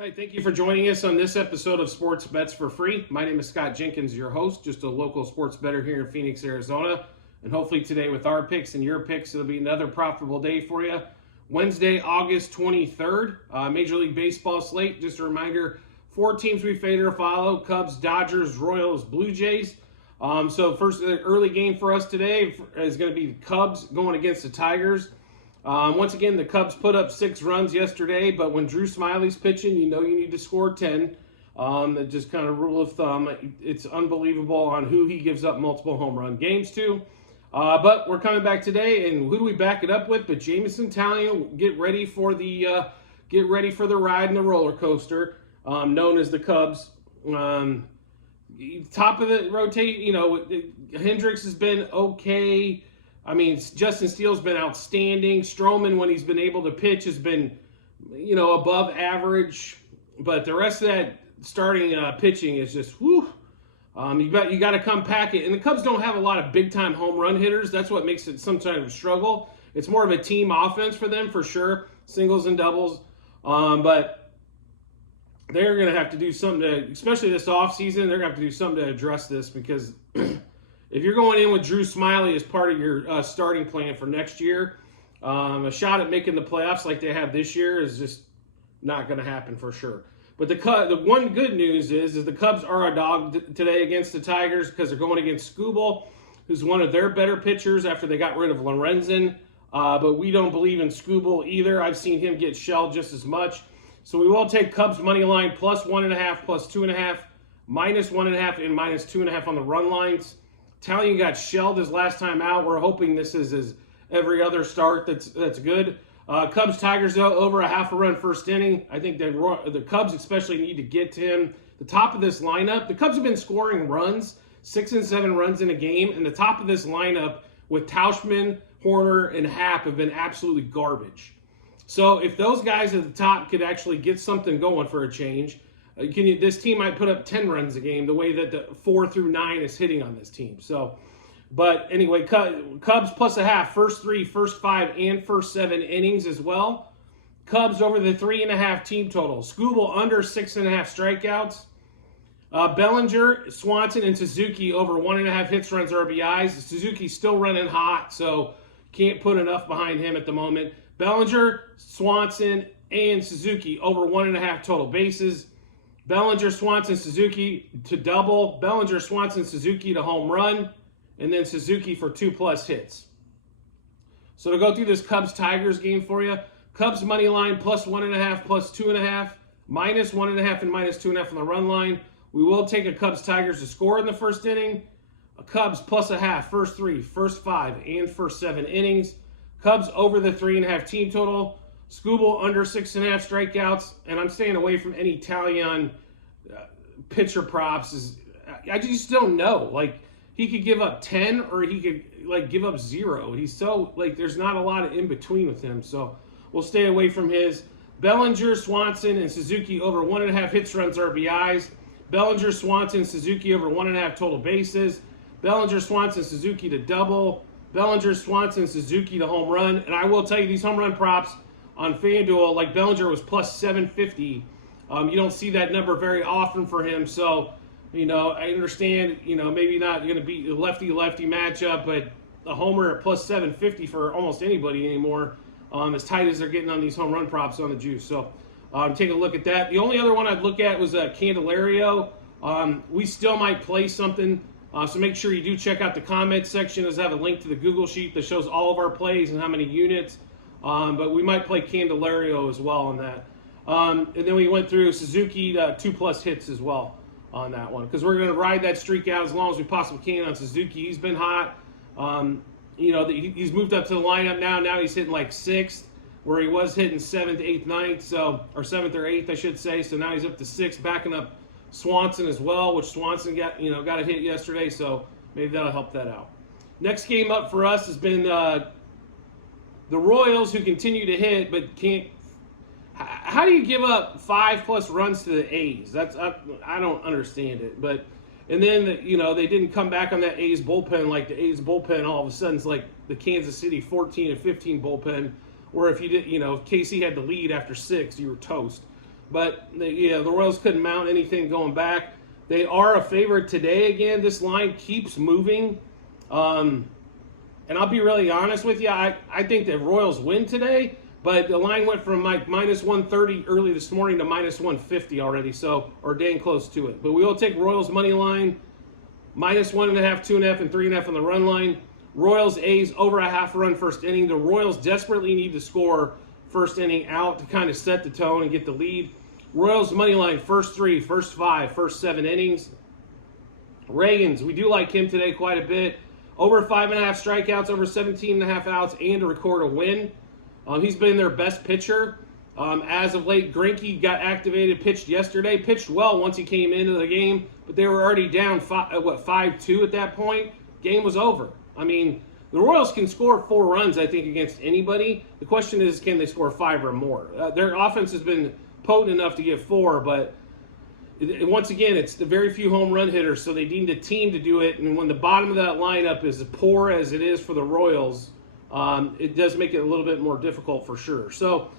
Hi, thank you for joining us on this episode of Sports Bets for Free. My name is Scott Jenkins, your host, just a local sports bettor here in Phoenix, Arizona. And hopefully today with our picks and your picks, it'll be another profitable day for you. Wednesday, August 23rd, Major League Baseball slate. Just a reminder, 4 teams we fade or follow: Cubs, Dodgers, Royals, Blue Jays. So first early game for us today is going to be the Cubs going against the Tigers. Once again, the Cubs put up 6 runs yesterday, but when Drew Smyly's pitching, you know you need to score 10. That just kind of rule of thumb. It's unbelievable on who he gives up multiple home run games to. But we're coming back today, and who do we back it up with? But Jameson Taillon, get ready for the ride in the roller coaster, known as the Cubs. Top of the rotate, Hendricks has been okay. I mean, Justin Steele's been outstanding. Stroman, when he's been able to pitch, has been, above average. But the rest of that starting pitching is just, whew. You got to come pack it. And the Cubs don't have a lot of big-time home run hitters. That's what makes it sometimes a struggle. It's more of a team offense for them, for sure, singles and doubles. But they're going to have to do something especially this offseason, they're going to have to do something to address this because if you're going in with Drew Smyly as part of your starting plan for next year, a shot at making the playoffs like they have this year is just not going to happen for sure. But the one good news is the Cubs are a dog today against the Tigers because they're going against Skubal, who's one of their better pitchers after they got rid of Lorenzen. But we don't believe in Skubal either. I've seen him get shelled just as much. So we will take Cubs money line plus 1.5, plus 2.5, minus 1.5, and minus 2.5 on the run lines. Taillon got shelled his last time out. We're hoping this is his every other start that's good. Cubs Tigers though, over a half a run first inning. I think the Cubs especially need to get to him. The top of this lineup, the Cubs have been scoring runs, 6 and 7 runs in a game, and the top of this lineup with Tauchman, Horner, and Happ have been absolutely garbage. So if those guys at the top could actually get something going for a change, this team might put up 10 runs a game the way that the 4 through 9 is hitting on this team. But anyway, Cubs plus a half, first 3, first 5, and first 7 innings as well. Cubs over the 3.5 team total. Skubal under 6.5 strikeouts. Bellinger, Swanson, and Suzuki over 1.5 hits, runs, RBIs. Suzuki's still running hot, so can't put enough behind him at the moment. Bellinger, Swanson, and Suzuki over 1.5 total bases. Bellinger, Swanson, Suzuki to double. Bellinger, Swanson, Suzuki to home run. And then Suzuki for 2+ hits. So to go through this Cubs-Tigers game for you, Cubs money line plus 1.5, plus 2.5, minus 1.5, and minus 2.5 on the run line. We will take a Cubs-Tigers to score in the first inning. A Cubs plus a half, first 3, first 5, and first 7 innings. Cubs over the 3.5 team total. Skubal under 6.5 strikeouts, and I'm staying away from any Taillon pitcher props. I just don't know. He could give up 10 or he could give up 0. He's so there's not a lot of in between with him, so we'll stay away from his. Bellinger, Swanson, and Suzuki over 1.5 hits, runs, RBIs. Bellinger, Swanson, Suzuki over 1.5 total bases. Bellinger, Swanson, Suzuki to double. Bellinger, Swanson, Suzuki to home run. And I will tell you, these home run props on FanDuel, Bellinger was plus 750. You don't see that number very often for him. So, I understand, maybe not going to be a lefty-lefty matchup, but a homer at plus 750 for almost anybody anymore, as tight as they're getting on these home run props on the juice. So take a look at that. The only other one I'd look at was Candelario. We still might play something. So make sure you do check out the comments section. As I have a link to the Google sheet that shows all of our plays and how many units. But we might play Candelario as well on that. And then we went through Suzuki 2+ hits as well on that one, because we're going to ride that streak out as long as we possibly can on Suzuki. He's been hot. He's moved up to the lineup now. Now he's hitting 6th, where he was hitting 7th, 8th, 9th, or 7th or 8th, I should say. So now he's up to 6th, backing up Swanson as well, which Swanson got a hit yesterday. So maybe that'll help that out. Next game up for us has been the Royals, who continue to hit but can't. How do you give up 5+ runs to the A's? I don't understand it. But and then they didn't come back on that A's bullpen. The A's bullpen all of a sudden is like the Kansas City 14 and 15 bullpen, where if you did, if KC had the lead after 6, you were toast. but the Royals couldn't mount anything going back. They are a favorite today again. This line keeps moving. And I'll be really honest with you. I think the Royals win today, but the line went from like minus 130 early this morning to minus 150 already, so or dang close to it. But we will take Royals money line, minus 1.5, 2.5, and 3.5 on the run line. Royals A's over a half run first inning. The Royals desperately need to score first inning out to kind of set the tone and get the lead. Royals money line first 3, first 5, first 7 innings. Reagans, we do like him today quite a bit. Over 5.5 strikeouts, over 17.5 outs, and to record a win. He's been their best pitcher. As of late, Greinke got activated, pitched yesterday, pitched well once he came into the game, but they were already down 5-2 at that point. Game was over. I mean, the Royals can score 4 runs, I think, against anybody. The question is, can they score 5 or more? Their offense has been potent enough to get 4, but once again, it's the very few home run hitters, so they need a team to do it. And when the bottom of that lineup is as poor as it is for the Royals, it does make it a little bit more difficult for sure. So,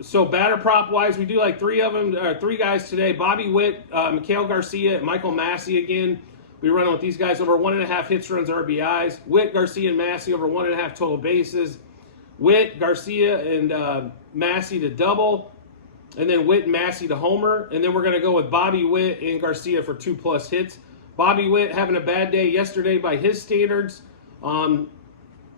so batter prop wise, we do like 3 of them, 3 guys today: Bobby Witt, Mikhail Garcia, and Michael Massey again. We run with these guys over 1.5 hits, runs, RBIs. Witt, Garcia, and Massey over 1.5 total bases. Witt, Garcia, and Massey to double. And then Witt and Massey to homer. And then we're going to go with Bobby Witt and Garcia for 2+ hits. Bobby Witt having a bad day yesterday by his standards.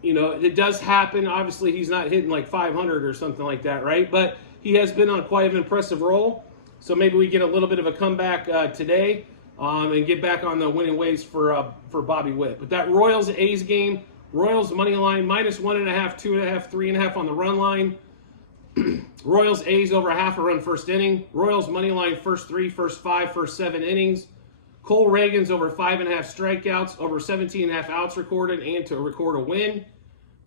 It does happen. Obviously, he's not hitting like 500 or something like that, right? But he has been on quite an impressive roll. So maybe we get a little bit of a comeback today and get back on the winning ways for Bobby Witt. But that Royals-A's game, Royals money line, minus 1.5, 2.5, 3.5 on the run line. Royals A's over half a run first inning. Royals money line first 3, first 5, first 7 innings. Cole Reagans over 5.5 strikeouts, over 17.5 outs recorded, and to record a win.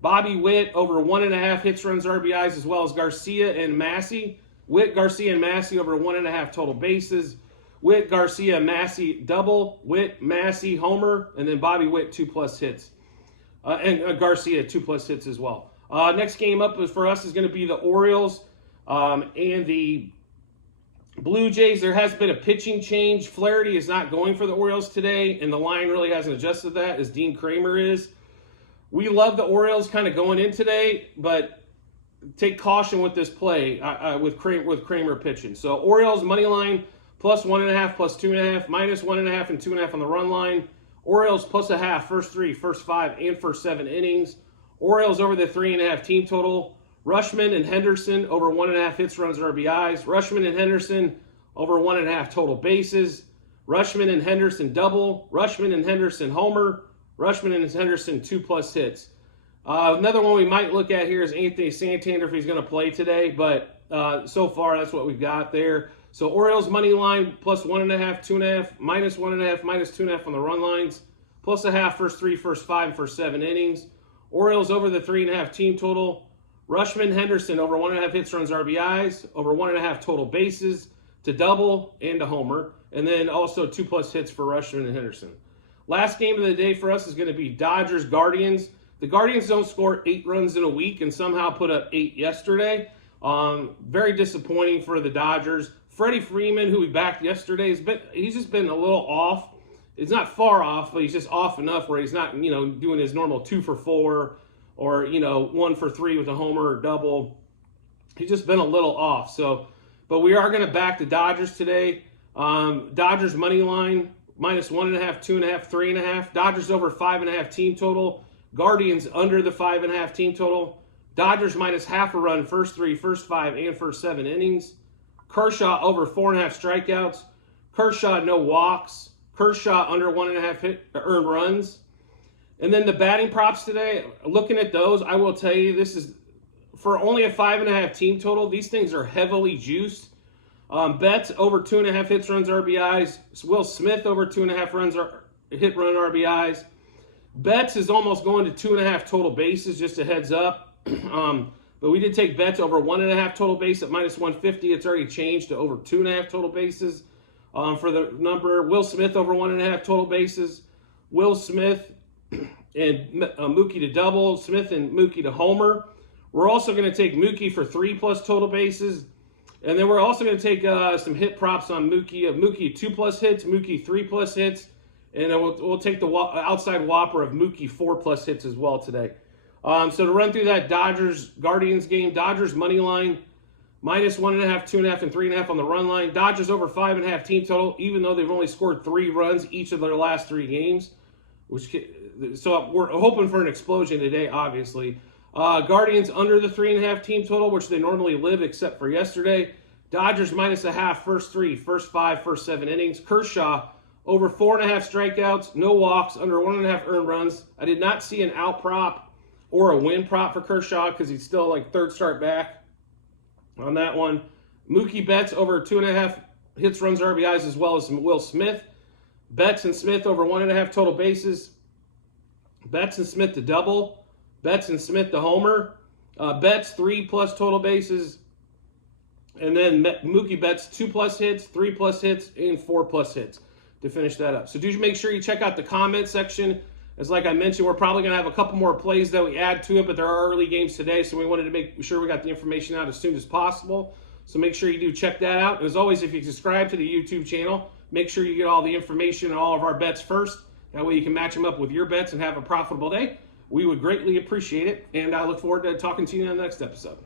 Bobby Witt over 1.5 hits, runs, RBIs, as well as Garcia and Massey. Witt, Garcia, and Massey over 1.5 total bases. Witt, Garcia, Massey double. Witt, Massey homer, and then Bobby Witt 2+ hits, and Garcia 2+ hits as well. Next game up for us is going to be the Orioles and the Blue Jays. There has been a pitching change. Flaherty is not going for the Orioles today, and the line really hasn't adjusted that, as Dean Kramer is. We love the Orioles kind of going in today, but take caution with this play with Kramer pitching. So Orioles money line plus 1.5, plus 2.5, minus 1.5 and 2.5 on the run line. Orioles plus a half, first 3, first 5, and first 7 innings. Orioles over the 3.5 team total. Rutschman and Henderson over 1.5 hits, runs, RBIs. Rutschman and Henderson over 1.5 total bases. Rutschman and Henderson double. Rutschman and Henderson homer. Rutschman and Henderson 2+ hits. Another one we might look at here is Anthony Santander if he's going to play today, but so far that's what we've got there. So Orioles money line plus 1.5, 2.5, minus 1.5, minus 2.5 on the run lines. Plus a half, first 3, first 5, first 7 innings. Orioles over the 3.5 team total. Rutschman, Henderson over 1.5 hits, runs, RBIs, over 1.5 total bases to double and to homer, and then also 2+ hits for Rutschman and Henderson. Last game of the day for us is going to be Dodgers Guardians. The Guardians don't score 8 runs in a week and somehow put up 8 yesterday. Very disappointing for the Dodgers. Freddie Freeman, who we backed yesterday, he's just been a little off. It's not far off, but he's just off enough where he's not, doing his normal 2 for 4 or, 1 for 3 with a homer or double. He's just been a little off. So, but we are going to back the Dodgers today. Dodgers money line, minus 1.5, 2.5, 3.5. Dodgers over 5.5 team total. Guardians under the 5.5 team total. Dodgers minus half a run, first 3, first 5, and first 7 innings. Kershaw over 4.5 strikeouts. Kershaw no walks. Kershaw under 1.5 earned runs. And then the batting props today, looking at those, I will tell you, this is for only a 5.5 team total. These things are heavily juiced. Betts over 2.5 hits, runs, RBIs. Will Smith over 2.5 runs, hit, run, RBIs. Betts is almost going to 2.5 total bases, just a heads up. But we did take Betts over 1.5 total base at minus 150. It's already changed to over 2.5 total bases for the number. Will Smith over 1.5 total bases. Will Smith and Mookie to double. Smith and Mookie to homer. We're also going to take Mookie for 3+ total bases. And then we're also going to take some hit props on Mookie. Mookie 2+ hits, Mookie 3+ hits. And then we'll take the outside whopper of Mookie 4+ hits as well today. So to run through that Dodgers-Guardians game, Dodgers money line, -1.5, 2.5, and 3.5 on the run line. Dodgers over 5.5 team total, even though they've only scored 3 runs each of their last 3 games. So we're hoping for an explosion today, obviously. Guardians under the 3.5 team total, which they normally live except for yesterday. Dodgers -0.5, first 3, first 5, first 7 innings. Kershaw over 4.5 strikeouts, no walks, under 1.5 earned runs. I did not see an out prop or a win prop for Kershaw because he's still like third start back on that one. Mookie Betts over 2.5 hits, runs, RBIs, as well as Will Smith. Betts and Smith over 1.5 total bases. Betts and Smith to double. Betts and Smith to homer. Betts 3+ total bases. And then Mookie Betts 2+ hits, 3+ hits, and 4+ hits to finish that up. So do make sure you check out the comment section. As like I mentioned, we're probably going to have a couple more plays that we add to it, but there are early games today, so we wanted to make sure we got the information out as soon as possible. So make sure you do check that out. And as always, if you subscribe to the YouTube channel, make sure you get all the information on all of our bets first. That way you can match them up with your bets and have a profitable day. We would greatly appreciate it, and I look forward to talking to you in the next episode.